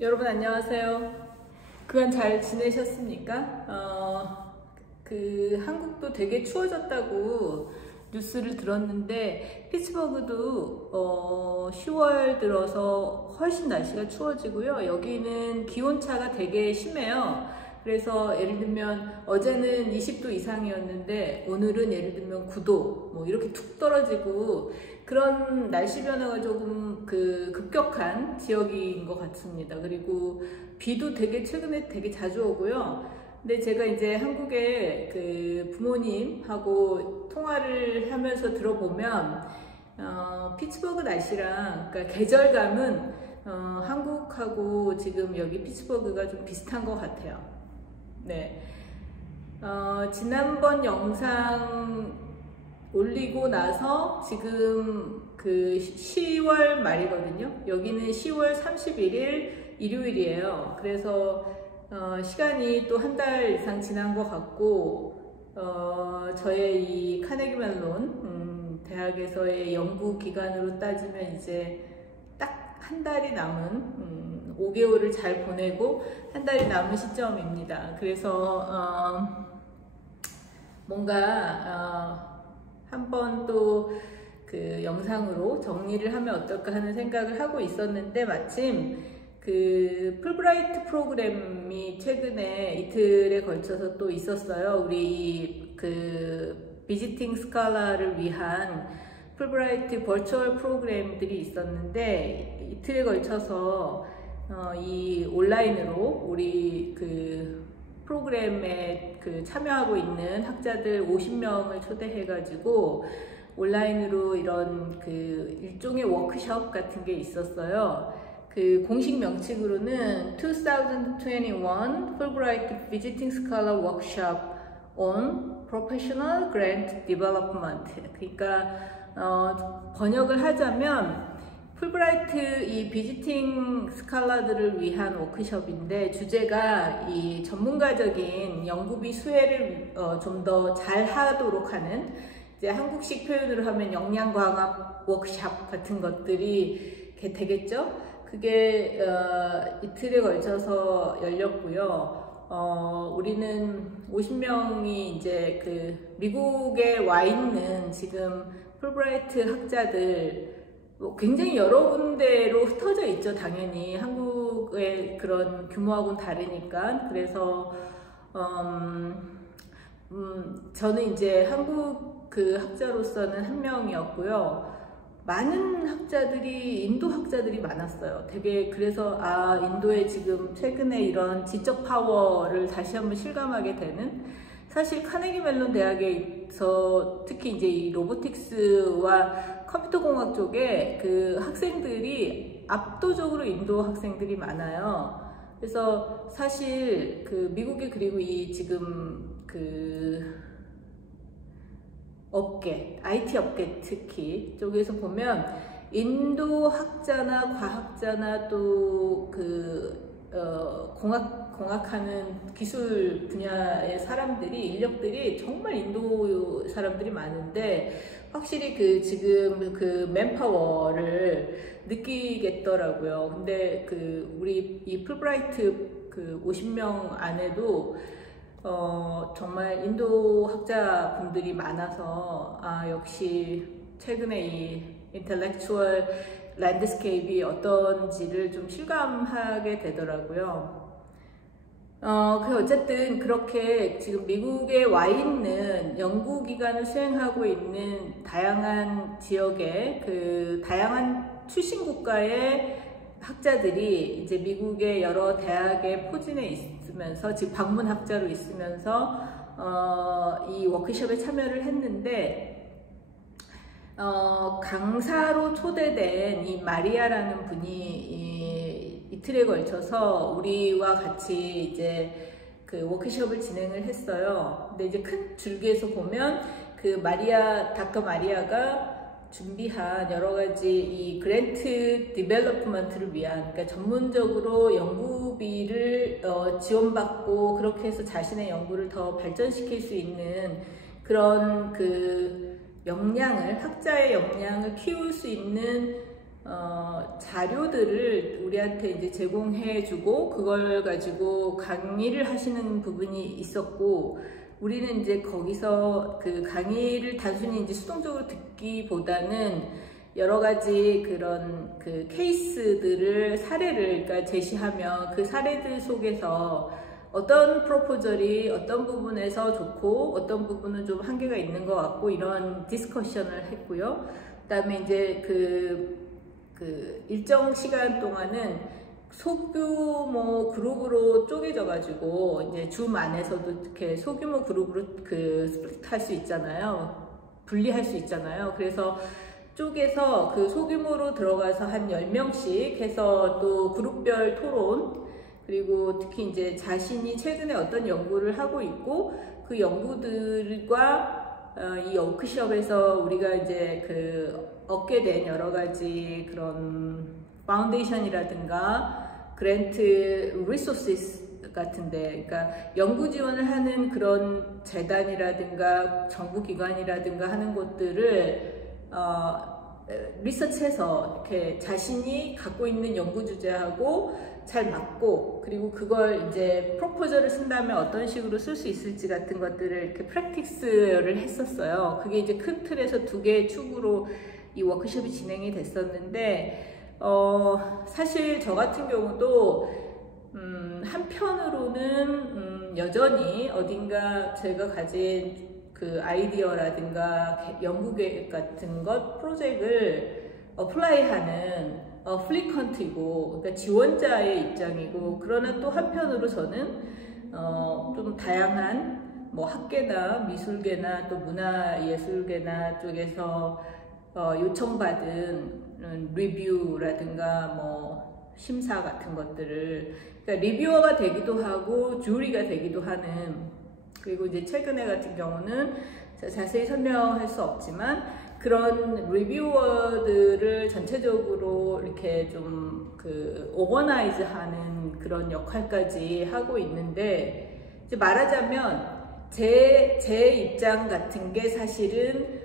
여러분 안녕하세요. 그간 잘 지내셨습니까? 한국도 되게 추워졌다고 뉴스를 들었는데 피츠버그도 10월 들어서 훨씬 날씨가 추워지고요. 여기는 기온차가 되게 심해요. 그래서 예를 들면 어제는 20도 이상이었는데 오늘은 예를 들면 9도 뭐 이렇게 툭 떨어지고 그런 날씨 변화가 조금 급격한 지역인 것 같습니다. 그리고 비도 최근에 되게 자주 오고요. 근데 제가 이제 한국에 부모님하고 통화를 하면서 들어보면 피츠버그 날씨랑 그러니까 계절감은 한국하고 지금 여기 피츠버그가 좀 비슷한 것 같아요. 네. 지난번 영상 올리고 나서 지금 10월 말이거든요. 여기는 10월 31일 일요일이에요. 그래서 시간이 또 한 달 이상 지난 것 같고 저의 이 카네기 멜론 대학에서의 연구 기간으로 따지면 이제 딱 한 달이 남은 5개월을 잘 보내고 한 달이 남은 시점입니다. 그래서 뭔가 한번 또 영상으로 정리를 하면 어떨까 하는 생각을 하고 있었는데 마침 풀브라이트 프로그램이 최근에 이틀에 걸쳐서 또 있었어요. 우리 비지팅 스칼라를 위한 풀브라이트 버추얼 프로그램들이 있었는데 이틀에 걸쳐서 이 온라인으로 우리 프로그램에 참여하고 있는 학자들 50명을 초대해 가지고 온라인으로 이런 일종의 워크숍 같은 게 있었어요. 공식 명칭으로는 2021 Fulbright Visiting Scholar Workshop on Professional Grant Development. 그러니까 번역을 하자면 풀브라이트 이 비지팅 스칼라들을 위한 워크숍인데 주제가 이 전문가적인 연구비 수혜를 좀 더 잘 하도록 하는 이제 한국식 표현으로 하면 역량광합 워크숍 같은 것들이 되겠죠. 그게 이틀에 걸쳐서 열렸고요. 우리는 50명이 이제 미국에 와 있는 지금 풀브라이트 학자들 굉장히 여러 군데로 흩어져 있죠. 당연히 한국의 그런 규모하고는 다르니까. 그래서 저는 이제 한국 학자로서는 한 명이었고요. 많은 학자들이 인도 학자들이 많았어요. 그래서 인도에 지금 최근에 이런 지적 파워를 다시 한번 실감하게 되는, 사실 카네기 멜론 대학에서 특히 이제 이 로보틱스와 컴퓨터 공학 쪽에 학생들이 압도적으로 인도 학생들이 많아요. 그래서 사실 미국의 그리고 이 지금 업계, IT 업계 특히 쪽에서 보면 인도 학자나 과학자나 또 공학하는 기술 분야의 사람들이, 인력들이 정말 인도 사람들이 많은데 확실히 지금 맨파워를 느끼겠더라고요. 근데 우리 이 풀브라이트 50명 안에도 정말 인도 학자분들이 많아서 역시 최근에 이 인텔렉추얼 랜드스케이프이 어떤지를 좀 실감하게 되더라고요. 어쨌든 그렇게 지금 미국에 와 있는 연구기관을 수행하고 있는 다양한 지역의 다양한 출신 국가의 학자들이 이제 미국의 여러 대학에 포진해 있으면서 즉 방문학자로 있으면서 이 워크숍에 참여를 했는데 강사로 초대된 이 마리아라는 분이 이틀에 걸쳐서 우리와 같이 이제 워크숍을 진행을 했어요. 근데 이제 큰 줄기에서 보면 닥터 마리아가 준비한 여러 가지 이 그랜트 디벨롭먼트를 위한, 그러니까 전문적으로 연구비를 지원받고 그렇게 해서 자신의 연구를 더 발전시킬 수 있는 그런 역량을, 학자의 역량을 키울 수 있는 자료들을 우리한테 이제 제공해주고 그걸 가지고 강의를 하시는 부분이 있었고, 우리는 이제 거기서 그 강의를 단순히 이제 수동적으로 듣기보다는 여러 가지 그런 그 케이스들을 사례를 그러니까 제시하면 그 사례들 속에서 어떤 프로포절이 어떤 부분에서 좋고 어떤 부분은 좀 한계가 있는 것 같고 이런 디스커션을 했고요. 그다음에 이제 그 일정 시간 동안은 소규모 그룹으로 쪼개져 가지고 이제 줌 안에서도 이렇게 소규모 그룹으로 그 스플릿 할 수 있잖아요. 분리할 수 있잖아요. 그래서 쪼개서 그 소규모로 들어가서 한 10명씩 해서 또 그룹별 토론, 그리고 특히 이제 자신이 최근에 어떤 연구를 하고 있고 그 연구들과 이 워크숍에서 우리가 이제 그 얻게 된 여러 가지 그런 파운데이션이라든가 그랜트 리소시스 같은데, 그러니까 연구 지원을 하는 그런 재단이라든가 정부기관이라든가 하는 곳들을 리서치해서 이렇게 자신이 갖고 있는 연구 주제하고 잘 맞고, 그리고 그걸 이제 프로포저를 쓴다면 어떤 식으로 쓸 수 있을지 같은 것들을 이렇게 프랙티스를 했었어요. 그게 이제 큰 틀에서 2개의 축으로 이 워크숍이 진행이 됐었는데, 사실 저 같은 경우도 한편으로는 여전히 어딘가 제가 가진 그 아이디어라든가 연구 계획 같은 것 프로젝트를 어플라이하는 어플리컨트이고, 그러니까 지원자의 입장이고, 그러나 또 한편으로 저는 좀 다양한 뭐 학계나 미술계나 또 문화예술계나 쪽에서 요청받은 리뷰라든가 뭐 심사 같은 것들을, 그러니까 리뷰어가 되기도 하고 주리가 되기도 하는, 그리고 이제 최근에 같은 경우는 자세히 설명할 수 없지만 그런 리뷰어들을 전체적으로 이렇게 좀 그 오거나이즈 하는 그런 역할까지 하고 있는데, 이제 말하자면 제 입장 같은 게 사실은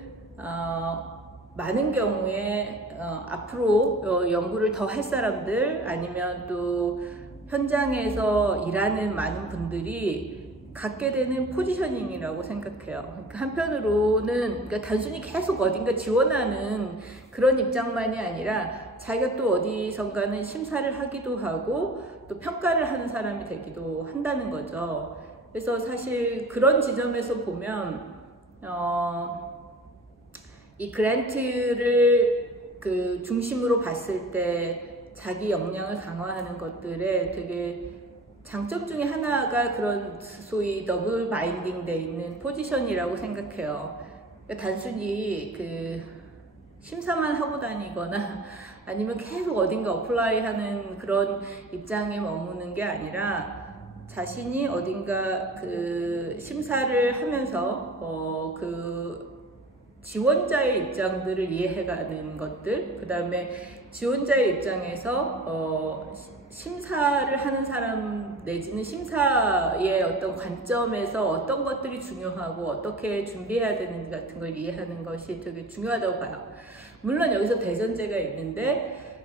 많은 경우에 앞으로 연구를 더 할 사람들, 아니면 또 현장에서 일하는 많은 분들이 갖게 되는 포지셔닝이라고 생각해요. 그러니까 한편으로는 그러니까 단순히 계속 어딘가 지원하는 그런 입장만이 아니라 자기가 또 어디선가는 심사를 하기도 하고 또 평가를 하는 사람이 되기도 한다는 거죠. 그래서 사실 그런 지점에서 보면 이 그랜트를 그 중심으로 봤을 때 자기 역량을 강화하는 것들에 되게 장점 중에 하나가 그런 소위 더블 바인딩 돼 있는 포지션이라고 생각해요. 그러니까 단순히 그 심사만 하고 다니거나 아니면 계속 어딘가 어플라이 하는 그런 입장에 머무는 게 아니라 자신이 어딘가 그 심사를 하면서 그 지원자의 입장들을 이해해가는 것들, 그 다음에 지원자의 입장에서 심사를 하는 사람 내지는 심사의 어떤 관점에서 어떤 것들이 중요하고 어떻게 준비해야 되는지 같은 걸 이해하는 것이 되게 중요하다고 봐요. 물론 여기서 대전제가 있는데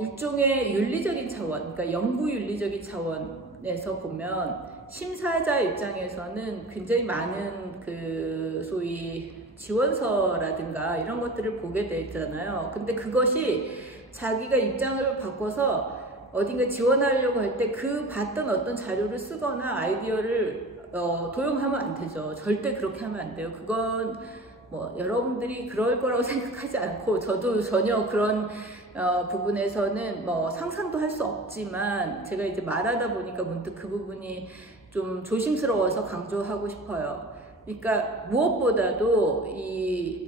일종의 윤리적인 차원, 그러니까 연구 윤리적인 차원에서 보면 심사자 입장에서는 굉장히 많은 그 소위 지원서라든가 이런 것들을 보게 되잖아요. 근데 그것이 자기가 입장을 바꿔서 어딘가 지원하려고 할 때 그 봤던 어떤 자료를 쓰거나 아이디어를 도용하면 안 되죠. 절대 그렇게 하면 안 돼요. 그건 뭐 여러분들이 그럴 거라고 생각하지 않고, 저도 전혀 그런 부분에서는 뭐 상상도 할 수 없지만 제가 이제 말하다 보니까 문득 그 부분이 좀 조심스러워서 강조하고 싶어요. 그러니까 무엇보다도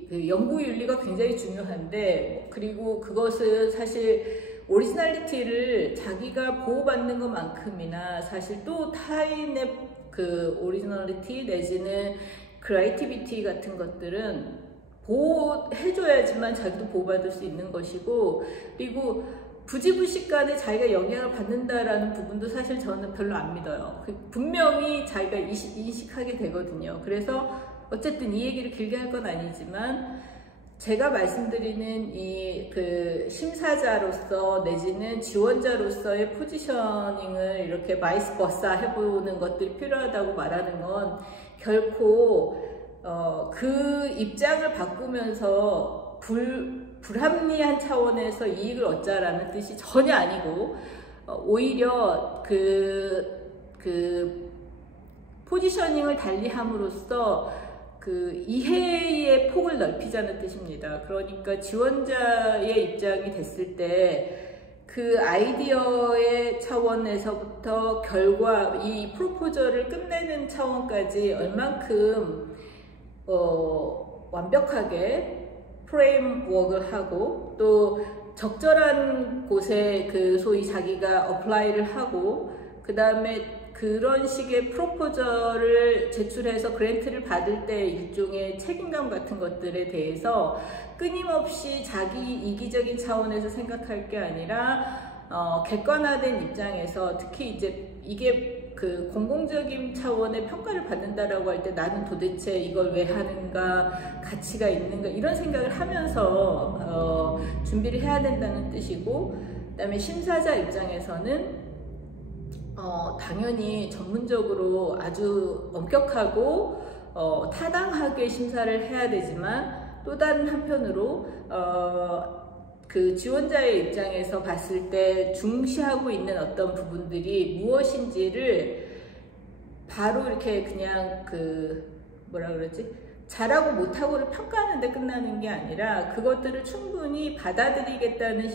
그 연구 윤리가 굉장히 중요한데, 그리고 그것은 사실 오리지널리티를 자기가 보호받는 것만큼이나 사실 또 타인의 그 오리지널리티 내지는 크리에이티비티 같은 것들은 보호해줘야지만 자기도 보호받을 수 있는 것이고, 그리고 부지불식간에 자기가 영향을 받는다라는 부분도 사실 저는 별로 안 믿어요. 분명히 자기가 인식하게 되거든요. 그래서 어쨌든 이 얘기를 길게 할 건 아니지만 제가 말씀드리는 이 그 심사자로서 내지는 지원자로서의 포지셔닝을 이렇게 바이스 버사 해보는 것들이 필요하다고 말하는 건 결코 그 입장을 바꾸면서 불합리한 차원에서 이익을 얻자라는 뜻이 전혀 아니고 오히려 그 포지셔닝을 달리함으로써 그 이해의 폭을 넓히자는 뜻입니다. 그러니까 지원자의 입장이 됐을 때 그 아이디어의 차원에서부터 결과, 이 프로포저를 끝내는 차원까지 얼만큼 완벽하게 프레임워크를 하고 또 적절한 곳에 그 소위 자기가 어플라이를 하고 그 다음에 그런 식의 프로포저를 제출해서 그랜트를 받을 때 일종의 책임감 같은 것들에 대해서 끊임없이 자기 이기적인 차원에서 생각할 게 아니라 객관화된 입장에서 특히 이제 이게 그 공공적인 차원의 평가를 받는다라고 할 때 나는 도대체 이걸 왜 하는가, 가치가 있는가 이런 생각을 하면서 준비를 해야 된다는 뜻이고, 그 다음에 심사자 입장에서는 당연히 전문적으로 아주 엄격하고 타당하게 심사를 해야 되지만 또 다른 한편으로 그 지원자의 입장에서 봤을 때 중시하고 있는 어떤 부분들이 무엇인지를 바로 이렇게 그냥 그 뭐라 그러지? 잘하고 못하고를 평가하는데 끝나는 게 아니라 그것들을 충분히 받아들이겠다는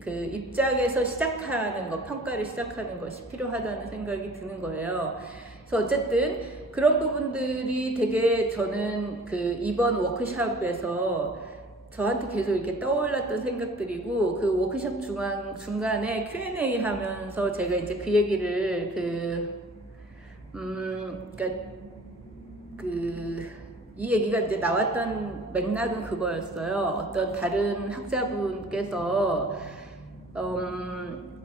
그 입장에서 시작하는 것, 평가를 시작하는 것이 필요하다는 생각이 드는 거예요. 그래서 어쨌든 그런 부분들이 되게 저는 그 이번 워크숍에서 저한테 계속 이렇게 떠올랐던 생각들이고, 그 워크숍 중간에 Q&A 하면서 제가 이제 그 얘기를 그러니까 이 얘기가 이제 나왔던 맥락은 그거였어요. 어떤 다른 학자분께서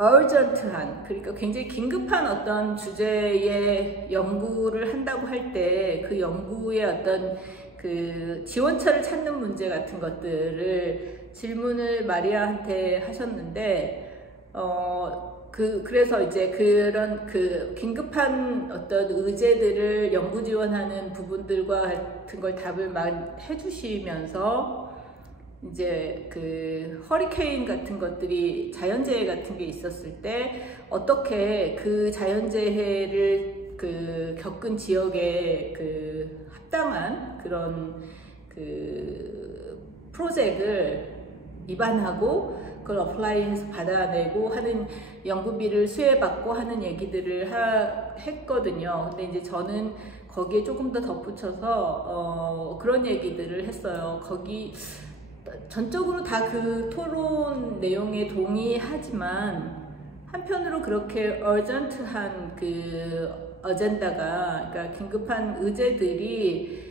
urgent한, 그러니까 굉장히 긴급한 어떤 주제의 연구를 한다고 할 때 그 연구의 어떤 그 지원처를 찾는 문제 같은 것들을 질문을 마리아한테 하셨는데, 그래서 이제 그런 그 긴급한 어떤 의제들을 연구 지원하는 부분들과 같은 걸 답을 해주시면서 이제 그 허리케인 같은 것들이 자연재해 같은 게 있었을 때 어떻게 그 자연재해를 그 겪은 지역에 그 합당한 그런 그 프로젝트를 입안하고 그걸 어플라이해서 받아내고 하는 연구비를 수혜받고 하는 얘기들을 했거든요. 근데 이제 저는 거기에 조금 더 덧붙여서 그런 얘기들을 했어요. 거기 전적으로 다 그 토론 내용에 동의하지만 한편으로 그렇게 어전트한 그 어젠다가, 그러니까 긴급한 의제들이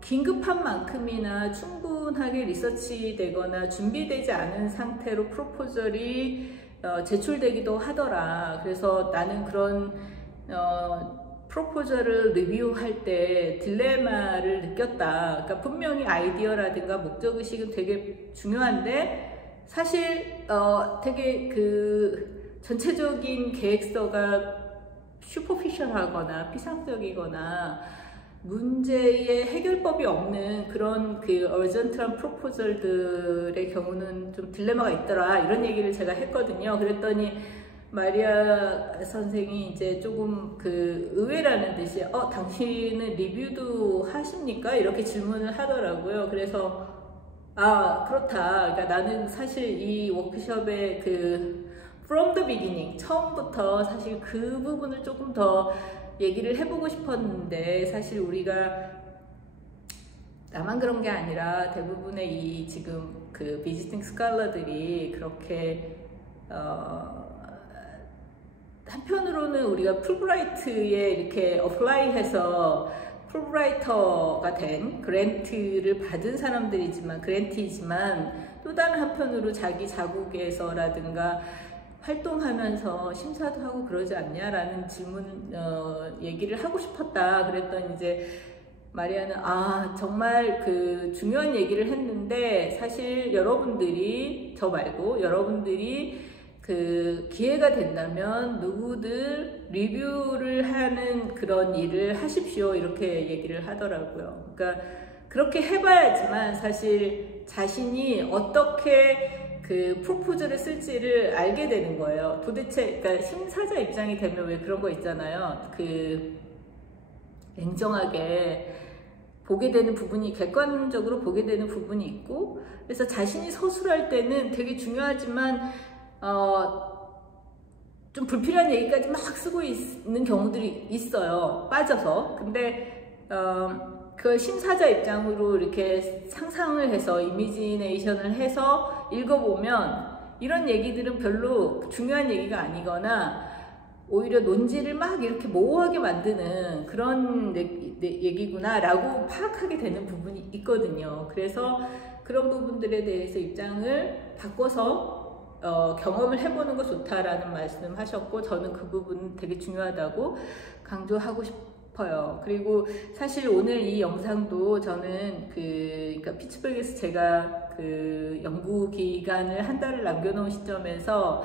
긴급한 만큼이나 충분하게 리서치되거나 준비되지 않은 상태로 프로포절이 제출되기도 하더라. 그래서 나는 그런 프로포절을 리뷰할 때 딜레마를 느꼈다. 그러니까 분명히 아이디어라든가 목적의식은 되게 중요한데 사실 되게 그 전체적인 계획서가 슈퍼피셜하거나 피상적이거나 문제의 해결법이 없는 그런 그 어전트한 프로포절들의 경우는 좀 딜레마가 있더라, 이런 얘기를 제가 했거든요. 그랬더니 마리아 선생이 이제 조금 그 의외라는 듯이 당신은 리뷰도 하십니까? 이렇게 질문을 하더라고요. 그래서 그렇다. 그러니까 나는 사실 이 워크숍의 그 from the beginning, 처음부터 사실 그 부분을 조금 더 얘기를 해보고 싶었는데, 사실 우리가 나만 그런 게 아니라 대부분의 이 지금 그 비지팅 스칼러들이 그렇게 한편으로는 우리가 풀브라이트에 이렇게 어플라이해서 풀브라이터가 된 그랜트를 받은 사람들이지만, 그랜트이지만 또 다른 한편으로 자기 자국에서라든가 활동하면서 심사도 하고 그러지 않냐라는 질문 얘기를 하고 싶었다. 그랬더니 이제 마리아는 정말 그 중요한 얘기를 했는데, 사실 여러분들이, 저 말고 여러분들이 그 기회가 된다면 누구들 리뷰를 하는 그런 일을 하십시오, 이렇게 얘기를 하더라고요. 그러니까 그렇게 해봐야지만 사실 자신이 어떻게 그 프로포즈를 쓸지를 알게 되는 거예요. 도대체, 그러니까 심사자 입장이 되면 왜 그런 거 있잖아요. 그 냉정하게 보게 되는 부분이, 객관적으로 보게 되는 부분이 있고, 그래서 자신이 서술할 때는 되게 중요하지만 좀 불필요한 얘기까지 막 쓰고 있는 경우들이 있어요, 빠져서. 근데 그 심사자 입장으로 이렇게 상상을 해서 이미지네이션을 해서 읽어보면 이런 얘기들은 별로 중요한 얘기가 아니거나 오히려 논지를 막 이렇게 모호하게 만드는 그런 얘기구나 라고 파악하게 되는 부분이 있거든요. 그래서 그런 부분들에 대해서 입장을 바꿔서 경험을 해보는 거 좋다라는 말씀 하셨고, 저는 그 부분 되게 중요하다고 강조하고 싶어요. 그리고 사실 오늘 이 영상도 저는 그러니까 피츠버그에서 제가 그 연구 기간을 한 달을 남겨놓은 시점에서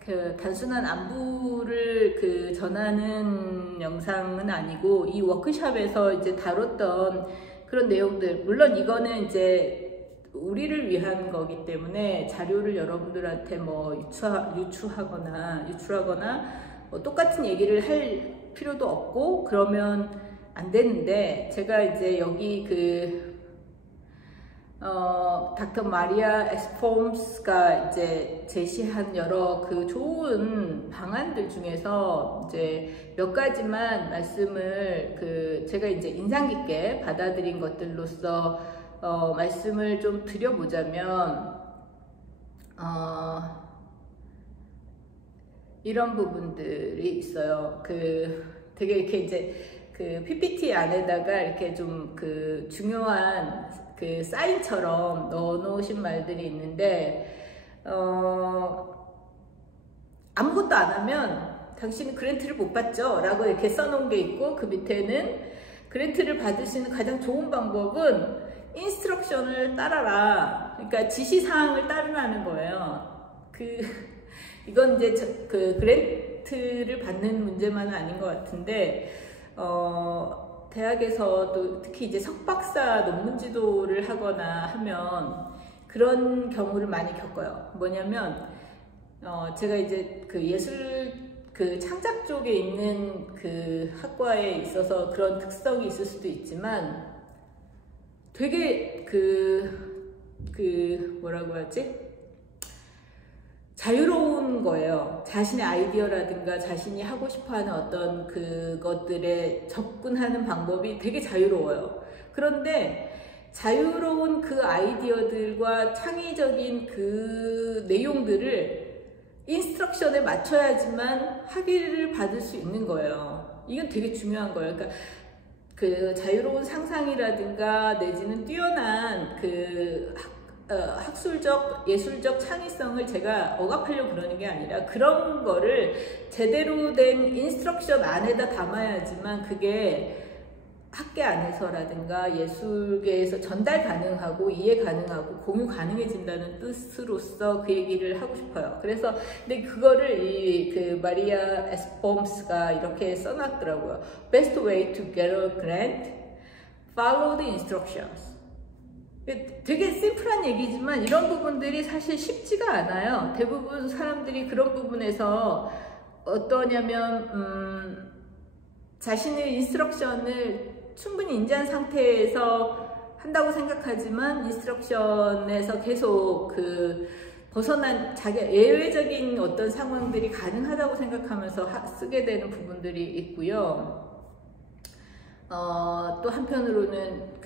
그 단순한 안부를 그 전하는 영상은 아니고, 이 워크숍에서 이제 다뤘던 그런 내용들, 물론 이거는 이제 우리를 위한 거기 때문에 자료를 여러분들한테 뭐 유출하거나 뭐 똑같은 얘기를 할 필요도 없고 그러면 안 되는데, 제가 이제 여기 그 닥터 마리아 에스폼스가 이제 제시한 여러 그 좋은 방안들 중에서 이제 몇 가지만 말씀을 제가 이제 인상 깊게 받아들인 것들로서 말씀을 좀 드려보자면, 이런 부분들이 있어요. 되게 이렇게 이제 그 PPT 안에다가 이렇게 좀 그 중요한 그 사인처럼 넣어 놓으신 말들이 있는데, 아무것도 안 하면 당신은 그랜트를 못 받죠 라고 이렇게 써놓은 게 있고, 그 밑에는 그랜트를 받을 수 있는 가장 좋은 방법은 인스트럭션을 따라라, 그러니까 지시사항을 따르라는 거예요. 이건 이제 그 그랜트를 받는 문제만은 아닌 것 같은데, 대학에서도 특히 이제 석박사 논문 지도를 하거나 하면 그런 경우를 많이 겪어요. 뭐냐면, 제가 이제 그 예술 그 창작 쪽에 있는 그 학과에 있어서 그런 특성이 있을 수도 있지만, 되게 뭐라고 하지? 자유로운 거예요. 자신의 아이디어라든가 자신이 하고 싶어하는 어떤 그것들에 접근하는 방법이 되게 자유로워요. 그런데 자유로운 그 아이디어들과 창의적인 그 내용들을 인스트럭션에 맞춰야지만 학위를 받을 수 있는 거예요. 이건 되게 중요한 거예요. 그러니까 그 자유로운 상상이라든가 내지는 뛰어난 그 학술적, 예술적 창의성을 제가 억압하려고 그러는 게 아니라, 그런 거를 제대로 된 인스트럭션 안에다 담아야지만 그게 학계 안에서라든가 예술계에서 전달 가능하고 이해 가능하고 공유 가능해진다는 뜻으로서 그 얘기를 하고 싶어요. 그래서 근데 그거를 그 마리아 에스폼스가 이렇게 써놨더라고요. Best way to get a grant, follow the instructions. 되게 심플한 얘기지만 이런 부분들이 사실 쉽지가 않아요. 대부분 사람들이 그런 부분에서 어떠냐면 자신의 인스트럭션을 충분히 인지한 상태에서 한다고 생각하지만, 인스트럭션에서 계속 벗어난 자기 예외적인 어떤 상황들이 가능하다고 생각하면서 쓰게 되는 부분들이 있고요. 또 한편으로는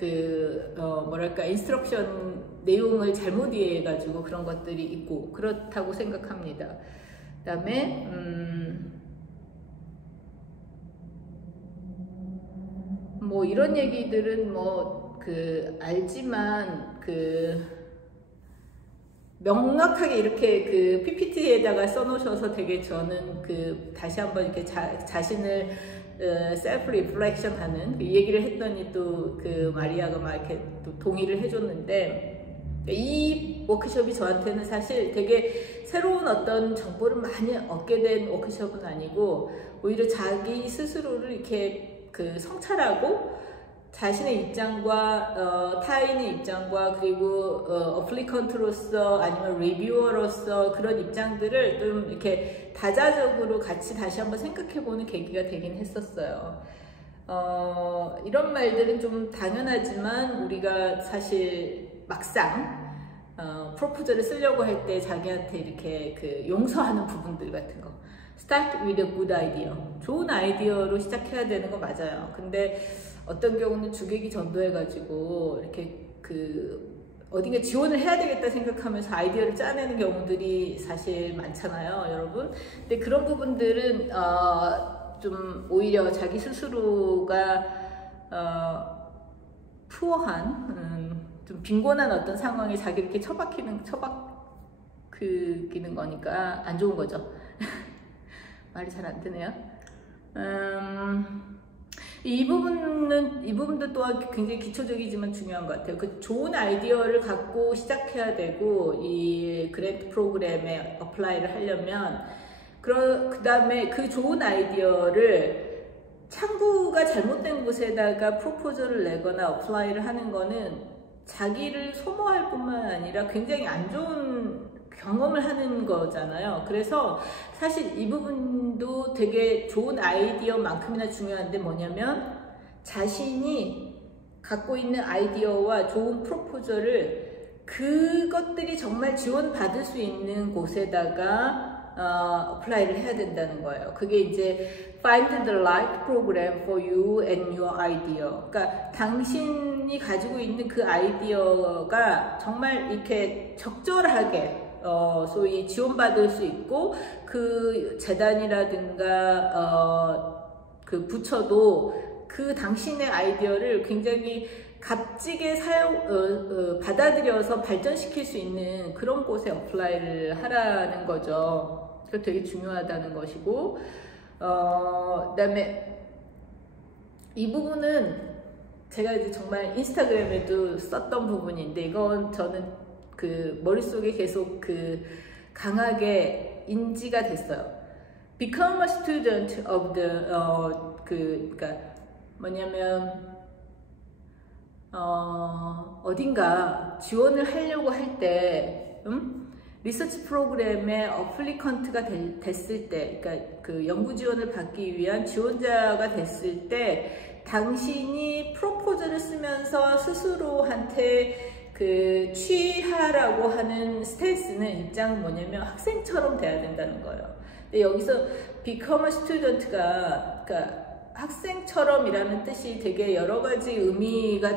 뭐랄까, 인스트럭션 내용을 잘못 이해해가지고 그런 것들이 있고 그렇다고 생각합니다. 그 다음에 뭐 이런 얘기들은 알지만 명확하게 이렇게 PPT에다가 써놓으셔서 되게 저는 다시 한번 이렇게 자신을 셀프 리플렉션 하는 이 얘기를 했더니 또 그 마리아가 막 이렇게 또 동의를 해줬는데, 이 워크숍이 저한테는 사실 되게 새로운 어떤 정보를 많이 얻게 된 워크숍은 아니고, 오히려 자기 스스로를 이렇게 그 성찰하고 자신의 입장과 타인의 입장과 그리고 어플리컨트로서 아니면 리뷰어로서 그런 입장들을 좀 이렇게 다자적으로 같이 다시 한번 생각해보는 계기가 되긴 했었어요. 이런 말들은 좀 당연하지만 우리가 사실 막상 프로포즈를 쓰려고 할 때 자기한테 이렇게 그 용서하는 부분들 같은 거, Start with a good idea, 좋은 아이디어로 시작해야 되는 거 맞아요. 근데 어떤 경우는 주객이 전도해가지고 이렇게 그 어딘가 지원을 해야 되겠다 생각하면서 아이디어를 짜내는 경우들이 사실 많잖아요, 여러분. 근데 그런 부분들은 좀 오히려 자기 스스로가 푸어한 좀 빈곤한 어떤 상황에 자기를 이렇게 처박히는 거니까 안 좋은 거죠. 말이 잘 안 되네요. 이 부분도 또한 굉장히 기초적이지만 중요한 것 같아요. 그 좋은 아이디어를 갖고 시작해야 되고, 이 그랜트 프로그램에 어플라이를 하려면, 그 다음에 그 좋은 아이디어를 창구가 잘못된 곳에다가 프로포즈를 내거나 어플라이를 하는 거는 자기를 소모할 뿐만 아니라 굉장히 안 좋은 경험을 하는 거잖아요. 그래서 사실 이 부분도 되게 좋은 아이디어만큼이나 중요한데, 뭐냐면 자신이 갖고 있는 아이디어와 좋은 프로포저를 그것들이 정말 지원받을 수 있는 곳에다가 어플라이를 해야 된다는 거예요. 그게 이제 Find the right program for you and your idea. 그러니까 당신이 가지고 있는 그 아이디어가 정말 이렇게 적절하게 소위 지원받을 수 있고, 그 재단이라든가 그 부처도 그 당신의 아이디어를 굉장히 값지게 받아들여서 발전시킬 수 있는 그런 곳에 어플라이를 하라는 거죠. 그게 되게 중요하다는 것이고, 그다음에 이 부분은 제가 이제 정말 인스타그램에도 썼던 부분인데, 이건 저는 그 머릿속에 계속 그 강하게 인지가 됐어요. Become a student of the 그러니까 뭐냐면 어딘가 지원을 하려고 할 때 리서치 프로그램에 어플리컨트가 됐을 때, 그러니까 그 연구 지원을 받기 위한 지원자가 됐을 때 당신이 프로포즈를 쓰면서 스스로한테 그 취하라고 하는 스탠스는, 입장은 뭐냐면 학생처럼 돼야 된다는 거예요. 근데 여기서 become a student가, 그러니까 학생처럼이라는 뜻이 되게 여러 가지 의미가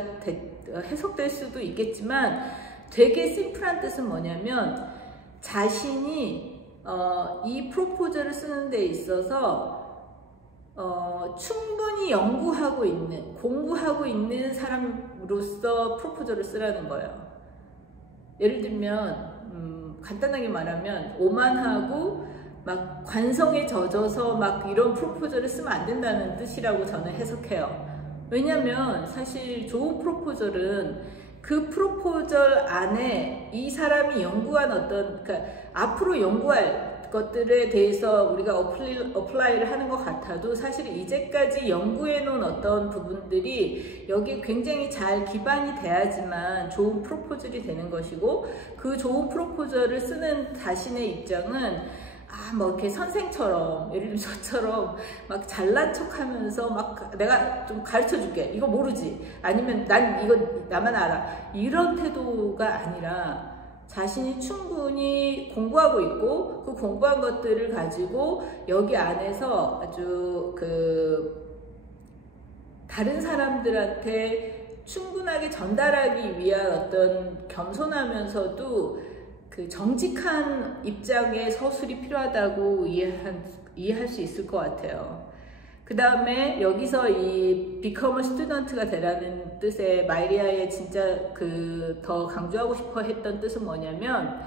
해석될 수도 있겠지만, 되게 심플한 뜻은 뭐냐면 자신이 이 프로포즈를 쓰는 데 있어서 충분히 연구하고 있는, 공부하고 있는 사람으로서 프로포즈를 쓰라는 거예요. 예를 들면 간단하게 말하면 오만하고 막 관성에 젖어서 막 이런 프로포즈를 쓰면 안 된다는 뜻이라고 저는 해석해요. 왜냐면 사실 좋은 프로포즈는 그 프로포절 안에 이 사람이 연구한 어떤, 그러니까 앞으로 연구할 것들에 대해서 우리가 어플라이를 하는 것 같아도 사실 이제까지 연구해 놓은 어떤 부분들이 여기에 굉장히 잘 기반이 돼야지만 좋은 프로포절이 되는 것이고, 그 좋은 프로포절을 쓰는 자신의 입장은 뭐 이렇게 선생처럼, 예를 들면 저처럼 막 잘난 척 하면서 막 내가 좀 가르쳐 줄게, 이거 모르지, 아니면 난 이거 나만 알아, 이런 태도가 아니라 자신이 충분히 공부하고 있고, 그 공부한 것들을 가지고 여기 안에서 아주 그 다른 사람들한테 충분하게 전달하기 위한 어떤 겸손하면서도 그 정직한 입장의 서술이 필요하다고 이해할 수 있을 것 같아요. 그 다음에 여기서 이 become a student가 되라는 뜻의 마리아의 진짜 그 더 강조하고 싶어 했던 뜻은 뭐냐면,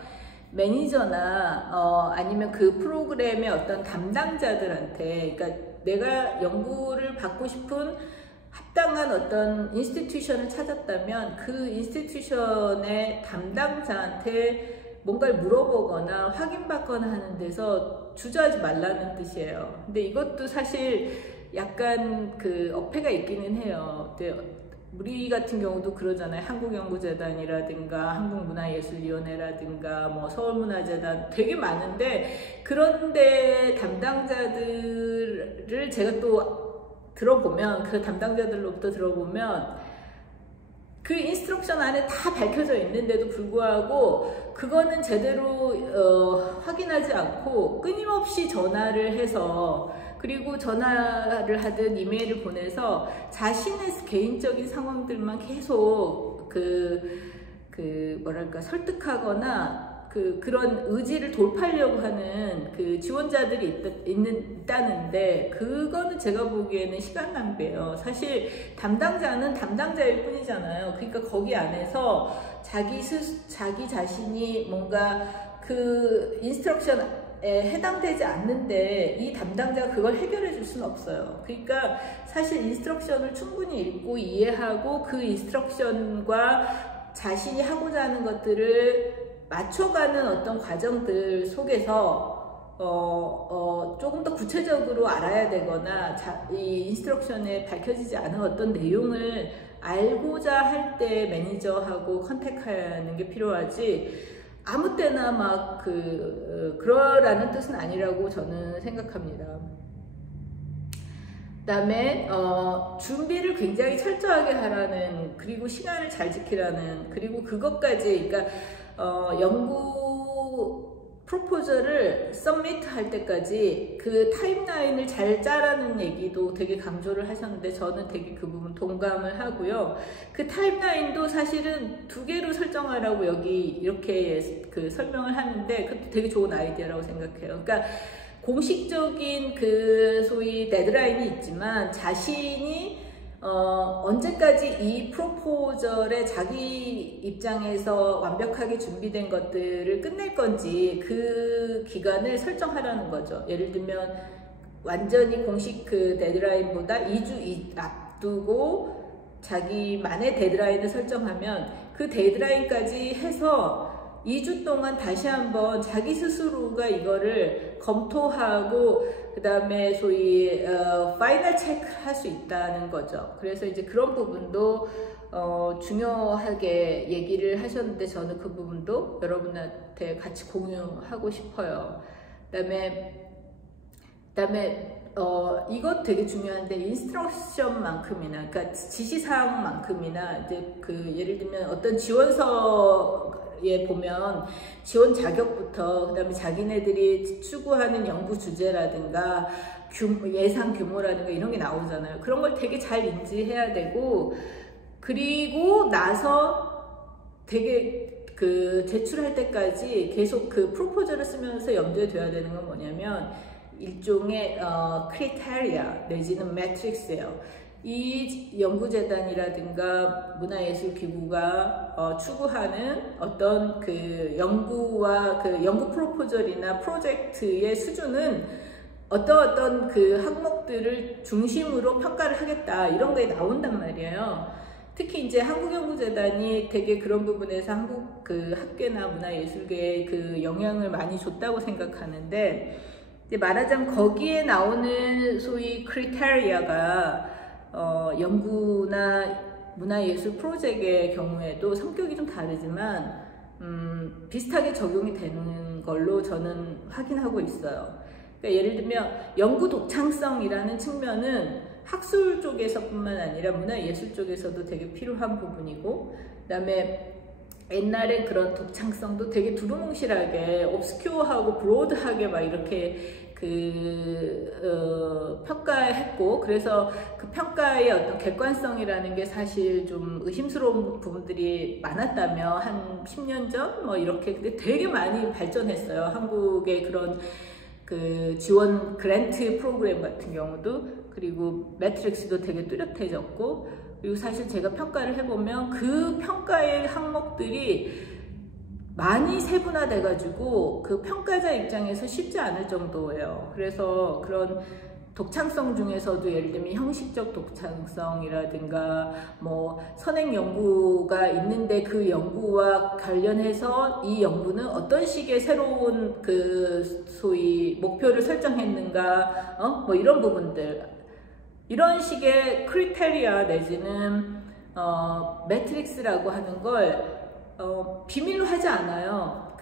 매니저나 아니면 그 프로그램의 어떤 담당자들한테, 그러니까 내가 연구를 받고 싶은 합당한 어떤 인스티튜션을 찾았다면 그 인스티튜션의 담당자한테 뭔가를 물어보거나 확인받거나 하는 데서 주저하지 말라는 뜻이에요. 근데 이것도 사실 약간 그 어폐가 있기는 해요. 우리 같은 경우도 그러잖아요. 한국연구재단이라든가 한국문화예술위원회라든가 뭐 서울문화재단 되게 많은데, 그런데 담당자들을 제가 또 들어보면, 그 담당자들로부터 들어보면 그 인스트럭션 안에 다 밝혀져 있는데도 불구하고 그거는 제대로 확인하지 않고 끊임없이 전화를 해서, 그리고 전화를 하든 이메일을 보내서 자신의 개인적인 상황들만 계속 뭐랄까 설득하거나 그런 의지를 돌파하려고 하는 그 지원자들이 있다는데, 그거는 제가 보기에는 시간 낭비예요. 사실 담당자는 담당자일 뿐이잖아요. 그러니까 거기 안에서 자기 자신이 뭔가 그 인스트럭션에 해당되지 않는데 이 담당자가 그걸 해결해 줄 수는 없어요. 그러니까 사실 인스트럭션을 충분히 읽고 이해하고 그 인스트럭션과 자신이 하고자 하는 것들을 맞춰가는 어떤 과정들 속에서 조금 더 구체적으로 알아야 되거나 이 인스트럭션에 밝혀지지 않은 어떤 내용을 알고자 할 때 매니저하고 컨택하는 게 필요하지, 아무 때나 막 그러라는 뜻은 아니라고 저는 생각합니다. 그다음에 준비를 굉장히 철저하게 하라는, 그리고 시간을 잘 지키라는, 그리고 그것까지, 그러니까 연구 프로포저를 서미트 할 때까지 그 타임라인을 잘 짜라는 얘기도 되게 강조를 하셨는데, 저는 되게 그 부분 동감을 하고요. 그 타임라인도 사실은 2개로 설정하라고 여기 이렇게 설명을 하는데, 그것도 되게 좋은 아이디어라고 생각해요. 그러니까 공식적인 소위 데드라인이 있지만 자신이 언제까지 이 프로포절에 자기 입장에서 완벽하게 준비된 것들을 끝낼 건지 그 기간을 설정하라는 거죠. 예를 들면 완전히 공식 데드라인보다 2주 앞두고 자기만의 데드라인을 설정하면 그 데드라인까지 해서 2주 동안 다시 한번 자기 스스로가 이거를 검토하고 그 다음에 소위 파이널 체크를 할 수 있다는 거죠. 그래서 이제 그런 부분도 중요하게 얘기를 하셨는데, 저는 그 부분도 여러분한테 같이 공유하고 싶어요. 그다음에 이것 되게 중요한데, 인스트럭션만큼이나, 그러니까 지시사항만큼이나, 이제 예를 들면 어떤 지원서에 보면 지원 자격부터, 그 다음에 자기네들이 추구하는 연구 주제라든가 예상 규모라든가 이런 게 나오잖아요. 그런 걸 되게 잘 인지해야 되고, 그리고 나서 되게 제출할 때까지 계속 프로포저를 쓰면서 염두에 둬야 되는 건 뭐냐면, 일종의 크리테리아 내지는 매트릭스예요. 이 연구재단이라든가 문화예술기구가 추구하는 어떤 연구와 연구 프로포절이나 프로젝트의 수준은 어떤 항목들을 중심으로 평가를 하겠다, 이런 게 나온단 말이에요. 특히 이제 한국연구재단이 되게 그런 부분에서 한국 학계나 문화예술계에 영향을 많이 줬다고 생각하는데, 말하자면 거기에 나오는 소위 크리테리아가 연구나 문화예술 프로젝트의 경우에도 성격이 좀 다르지만 비슷하게 적용이 되는 걸로 저는 확인하고 있어요. 그러니까 예를 들면 연구 독창성이라는 측면은 학술 쪽에서뿐만 아니라 문화예술 쪽에서도 되게 필요한 부분이고, 그 다음에 옛날에 그런 독창성도 되게 두루뭉실하게 옵스큐어하고 브로드하게 막 이렇게 평가했고, 그래서 그 평가의 어떤 객관성이라는 게 사실 좀 의심스러운 부분들이 많았다며, 한 10년 전 뭐 이렇게. 근데 되게 많이 발전했어요. 한국의 그런 지원 그랜트 프로그램 같은 경우도. 그리고 매트릭스도 되게 뚜렷해졌고, 그리고 사실 제가 평가를 해보면 그 평가의 항목들이 많이 세분화돼 가지고 그 평가자 입장에서 쉽지 않을 정도예요. 그래서 그런 독창성 중에서도 예를 들면 형식적 독창성이라든가 뭐 선행 연구가 있는데 그 연구와 관련해서 이 연구는 어떤 식의 새로운 그 소위 목표를 설정했는가, 뭐 이런 부분들, 이런 식의 크리테리아 내지는 매트릭스라고 하는 걸 비밀로 하지 않아요.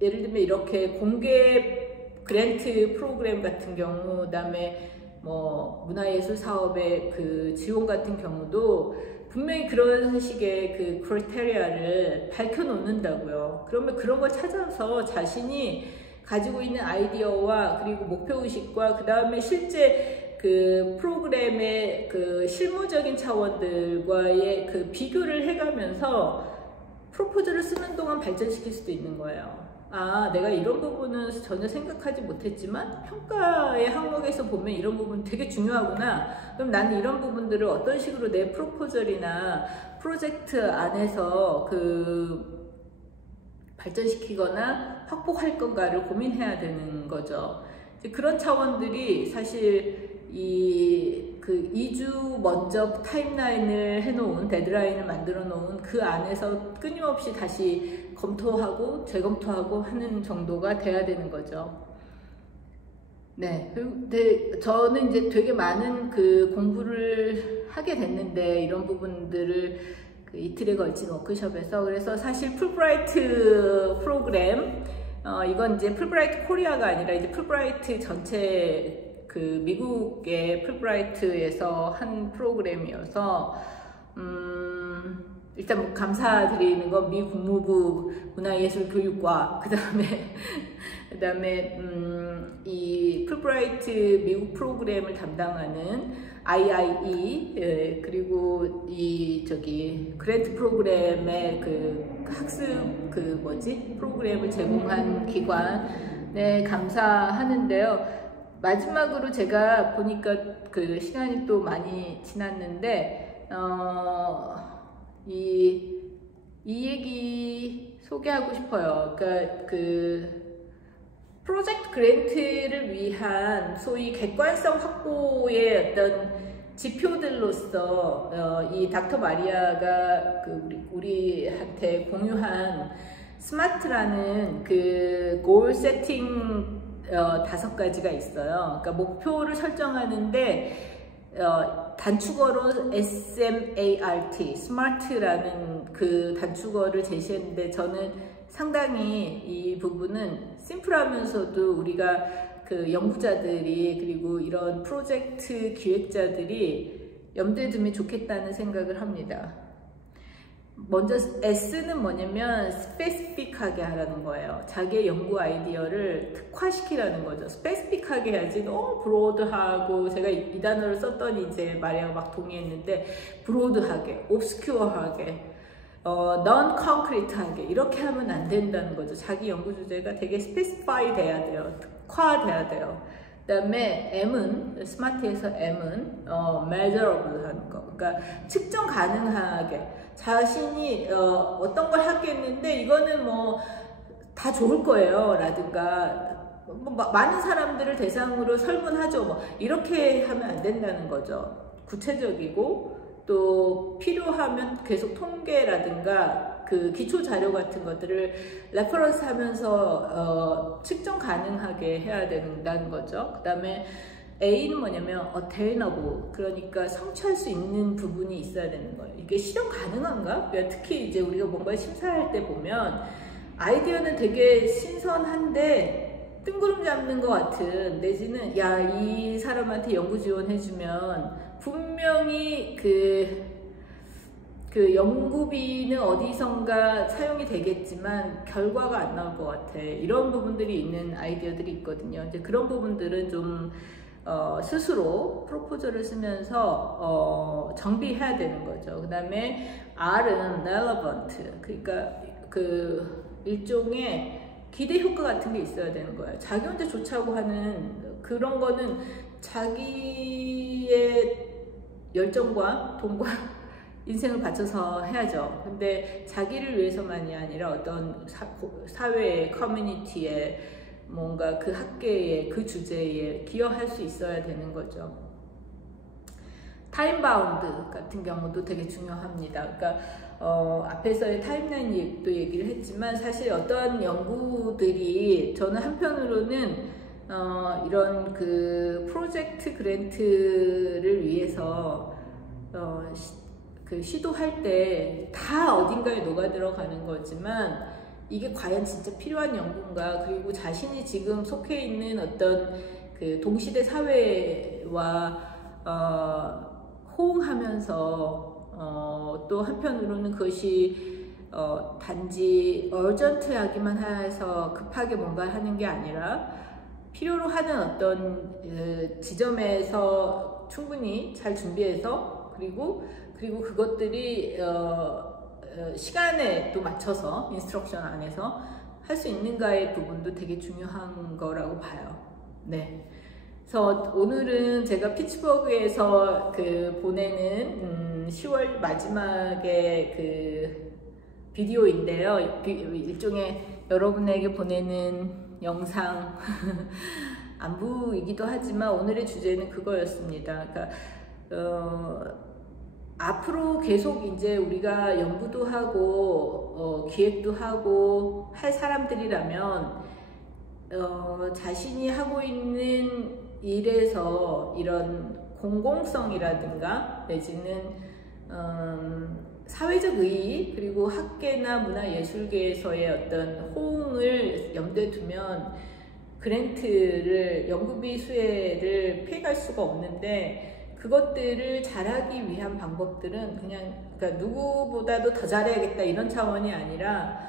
예를 들면 이렇게 공개 그랜트 프로그램 같은 경우, 그다음에 뭐 문화예술 사업의 그 지원 같은 경우도 분명히 그런 식의 그 크리테리아를 밝혀놓는다고요. 그러면 그런 걸 찾아서 자신이 가지고 있는 아이디어와 그리고 목표의식과 그 다음에 실제 그 프로그램의 그 실무적인 차원들과의 그 비교를 해가면서 프로포즈를 쓰는 동안 발전시킬 수도 있는 거예요. 아, 내가 이런 부분은 전혀 생각하지 못했지만 평가의 항목에서 보면 이런 부분 되게 중요하구나. 그럼 나는 이런 부분들을 어떤 식으로 내 프로포절이나 프로젝트 안에서 발전시키거나 확보할 건가를 고민해야 되는 거죠. 그런 차원들이 사실 2주 먼저 타임라인을 해놓은, 데드라인을 만들어 놓은 그 안에서 끊임없이 다시 검토하고 재검토하고 하는 정도가 돼야 되는 거죠. 네, 저는 이제 되게 많은 그 공부를 하게 됐는데, 이런 부분들을 이틀에 걸친 워크숍에서. 그래서 사실 풀브라이트 프로그램, 이건 이제 풀브라이트 코리아가 아니라 이제 풀브라이트 전체 그 미국의 풀브라이트에서 한 프로그램이어서 일단 뭐 감사드리는 건 미 국무부 문화예술교육과 그다음에 이 풀브라이트 미국 프로그램을 담당하는 IIE, 그리고 그랜트 프로그램의 그 학습 프로그램을 제공한 기관에 감사하는데요. 마지막으로 제가 보니까 그 시간이 또 많이 지났는데, 이 얘기 소개하고 싶어요. 그러니까 프로젝트 그랜트를 위한 소위 객관성 확보의 어떤 지표들로서 이 닥터 마리아가 우리한테 공유한 스마트라는 그 골 세팅 5가지가 있어요. 그러니까 목표를 설정하는데 단축어로 SMART, SMART라는 그 단축어를 제시했는데, 저는 상당히 이 부분은 심플하면서도 우리가 그 연구자들이 그리고 이런 프로젝트 기획자들이 염두에 두면 좋겠다는 생각을 합니다. 먼저 S는 뭐냐면 스페시픽하게 하라는 거예요. 자기의 연구 아이디어를 특화시키라는 거죠. 스페시픽하게 해야지 너무 브로드하고, 제가 이 단어를 썼더니 이제 마리아가 막 동의했는데, 브로드하게, 옵스큐어하게, non-concrete하게 이렇게 하면 안 된다는 거죠. 자기 연구 주제가 되게 스페시파이 돼야 돼요. 특화돼야 돼요. 그 다음에 M은, 스마트에서 M은 measurable 하는 거. 그러니까 측정 가능하게, 자신이 어떤 걸 하겠는데 이거는 뭐 다 좋을 거예요 라든가, 뭐 많은 사람들을 대상으로 설문하죠, 뭐 이렇게 하면 안 된다는 거죠. 구체적이고, 또 필요하면 계속 통계라든가 그 기초 자료 같은 것들을 레퍼런스 하면서 측정 가능하게 해야 된다는 거죠. 그 다음에 A는 뭐냐면 attainable, 그러니까 성취할 수 있는 부분이 있어야 되는 거예요. 이게 실현 가능한가? 그러니까 특히 이제 우리가 뭔가 심사할 때 보면 아이디어는 되게 신선한데 뜬구름 잡는 것 같은, 내지는 야, 이 사람한테 연구 지원해주면 분명히 그 연구비는 어디선가 사용이 되겠지만 결과가 안 나올 것 같아. 이런 부분들이 있는 아이디어들이 있거든요. 이제 그런 부분들은 좀 스스로 프로포저를 쓰면서 정비해야 되는 거죠. 그 다음에 R은 relevant, 그러니까 그 일종의 기대 효과 같은 게 있어야 되는 거예요. 자기 혼자 좋자고 하는 그런 거는 자기의 열정과 돈과 인생을 바쳐서 해야죠. 근데 자기를 위해서만이 아니라 어떤 사회에, 커뮤니티에, 뭔가 그 학계에, 그 주제에 기여할 수 있어야 되는 거죠. 타임바운드 같은 경우도 되게 중요합니다. 그러니까 앞에서의 타임라인도 얘기를 했지만 사실 어떤 연구들이 저는 한편으로는 이런 그 프로젝트 그랜트를 위해서 시도할 때 다 어딘가에 녹아 들어가는 거지만 이게 과연 진짜 필요한 연구인가, 그리고 자신이 지금 속해 있는 어떤 그 동시대 사회와 호응하면서 또 한편으로는 그것이 단지 얼전트하기만 해서 급하게 뭔가 하는 게 아니라 필요로 하는 어떤 지점에서 충분히 잘 준비해서 그리고 그것들이 시간에 또 맞춰서 인스트럭션 안에서 할 수 있는가의 부분도 되게 중요한 거라고 봐요. 네. 그래서 오늘은 제가 피츠버그에서 보내는 10월 마지막에 비디오인데요. 일종의 여러분에게 보내는 영상 안부이기도 하지만 오늘의 주제는 그거였습니다. 그러니까 앞으로 계속 이제 우리가 연구도 하고 기획도 하고 할 사람들이라면 자신이 하고 있는 일에서 이런 공공성이라든가 내지는 사회적 의의 그리고 학계나 문화예술계에서의 어떤 호응을 염두에 두면 그랜트를 연구비 수혜를 피해갈 수가 없는데 그것들을 잘하기 위한 방법들은 그러니까 누구보다도 더 잘해야겠다 이런 차원이 아니라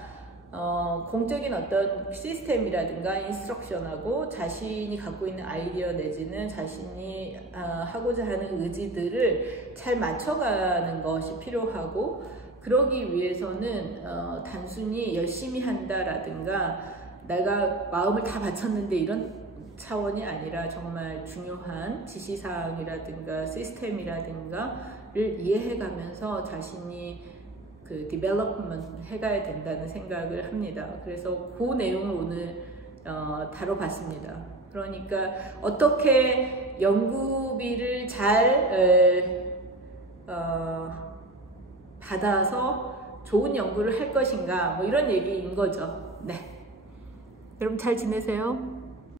공적인 어떤 시스템이라든가 인스트럭션하고 자신이 갖고 있는 아이디어 내지는 자신이 하고자 하는 의지들을 잘 맞춰가는 것이 필요하고, 그러기 위해서는 단순히 열심히 한다라든가 내가 마음을 다 바쳤는데 이런 차원이 아니라 정말 중요한 지시사항이라든가 시스템이라든가를 이해해가면서 자신이 디벨롭먼트 해가야 된다는 생각을 합니다. 그래서 그 내용을 오늘 다뤄봤습니다. 그러니까 어떻게 연구비를 잘 받아서 좋은 연구를 할 것인가, 뭐 이런 얘기인 거죠. 네. 여러분 잘 지내세요?